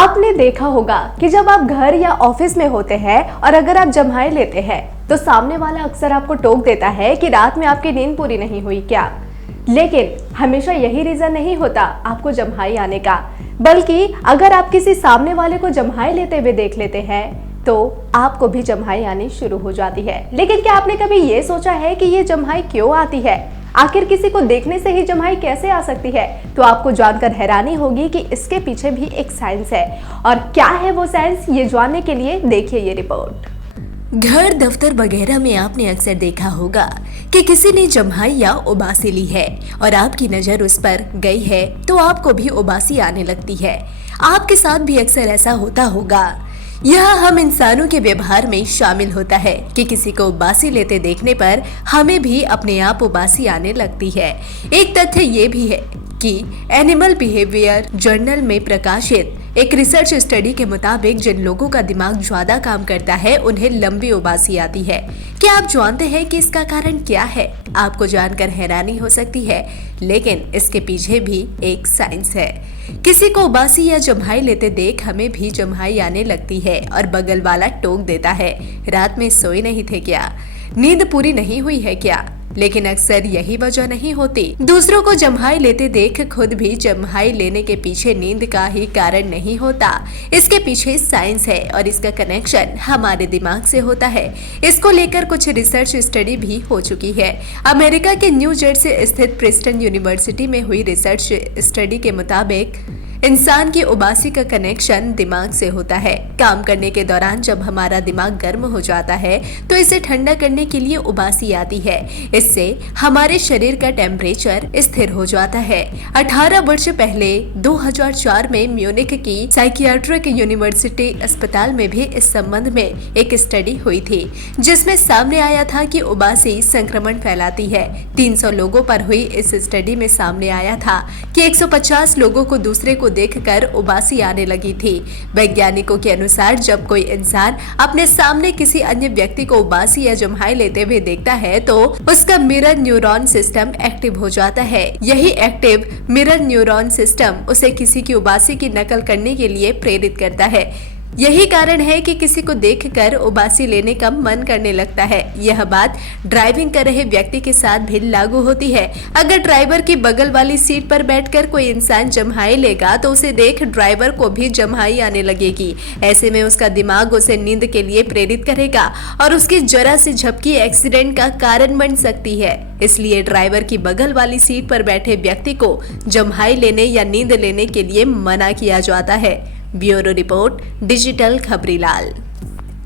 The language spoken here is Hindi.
आपने देखा होगा कि जब आप घर या ऑफिस में होते हैं और अगर आप जम्हाई लेते हैं तो सामने वाला अक्सर आपको टोक देता है कि रात में आपकी नींद पूरी नहीं हुई क्या। लेकिन हमेशा यही रीजन नहीं होता आपको जम्हाई आने का, बल्कि अगर आप किसी सामने वाले को जम्हाई लेते हुए देख लेते हैं तो आपको भी जम्हाई आनी शुरू हो जाती है। लेकिन क्या आपने कभी ये सोचा है कि ये जम्हाई क्यों आती है? आखिर किसी को देखने से ही जम्हाई कैसे आ सकती है? तो आपको जानकर हैरानी होगी कि इसके पीछे भी एक साइंस है। और क्या है वो साइंस, ये जानने के लिए देखिए ये रिपोर्ट। घर, दफ्तर वगैरह में आपने अक्सर देखा होगा कि किसी ने जम्हाई या उबासी ली है और आपकी नजर उस पर गई है तो आपको भी उबासी आने लगती है। आपके साथ भी अक्सर ऐसा होता होगा। यह हम इंसानों के व्यवहार में शामिल होता है कि किसी को उबासी लेते देखने पर हमें भी अपने आप उबासी आने लगती है। एक तथ्य ये भी है कि एनिमल बिहेवियर जर्नल में प्रकाशित एक रिसर्च स्टडी के मुताबिक जिन लोगों का दिमाग ज्यादा काम करता है उन्हें लंबी उबासी आती है। क्या आप जानते हैं कि इसका कारण क्या है? आपको जानकर हैरानी हो सकती है, लेकिन इसके पीछे भी एक साइंस है। किसी को उबासी या जम्हाई लेते देख हमें भी जम्हाई आने लगती है और बगल वाला टोक देता है, रात में सोए नहीं थे क्या? नींद पूरी नहीं हुई है क्या? लेकिन अक्सर यही वजह नहीं होती। दूसरों को जम्हाई लेते देख खुद भी जम्हाई लेने के पीछे नींद का ही कारण नहीं होता। इसके पीछे साइंस है और इसका कनेक्शन हमारे दिमाग से होता है। इसको लेकर कुछ रिसर्च स्टडी भी हो चुकी है। अमेरिका के न्यू जर्सी स्थित प्रिंसटन यूनिवर्सिटी में हुई रिसर्च स्टडी के मुताबिक इंसान की उबासी का कनेक्शन दिमाग से होता है। काम करने के दौरान जब हमारा दिमाग गर्म हो जाता है तो इसे ठंडा करने के लिए उबासी आती है। इससे हमारे शरीर का टेम्परेचर स्थिर हो जाता है। 18 वर्ष पहले 2004 में म्यूनिख की साइकियाट्रिक यूनिवर्सिटी अस्पताल में भी इस संबंध में एक स्टडी हुई थी, जिसमें सामने आया था कि उबासी संक्रमण फैलाती है। 300 लोगों पर हुई इस स्टडी में सामने आया था कि 150 लोगों को दूसरे को देखकर उबासी आने लगी थी। वैज्ञानिकों के अनुसार जब कोई इंसान अपने सामने किसी अन्य व्यक्ति को उबासी या जम्हाई लेते हुए देखता है तो उसका मिरर न्यूरॉन सिस्टम एक्टिव हो जाता है। यही एक्टिव मिरर न्यूरॉन सिस्टम उसे किसी की उबासी की नकल करने के लिए प्रेरित करता है। यही कारण है कि किसी को देखकर उबासी लेने का मन करने लगता है। यह बात ड्राइविंग कर रहे व्यक्ति के साथ भी लागू होती है। अगर ड्राइवर की बगल वाली सीट पर बैठकर कोई इंसान जम्हाई लेगा तो उसे देख ड्राइवर को भी जम्हाई आने लगेगी। ऐसे में उसका दिमाग उसे नींद के लिए प्रेरित करेगा और उसकी जरा सी झपकी एक्सीडेंट का कारण बन सकती है। इसलिए ड्राइवर की बगल वाली सीट पर बैठे व्यक्ति को जम्हाई लेने या नींद लेने के लिए मना किया जाता है। Bureau report, digital Khabrilal.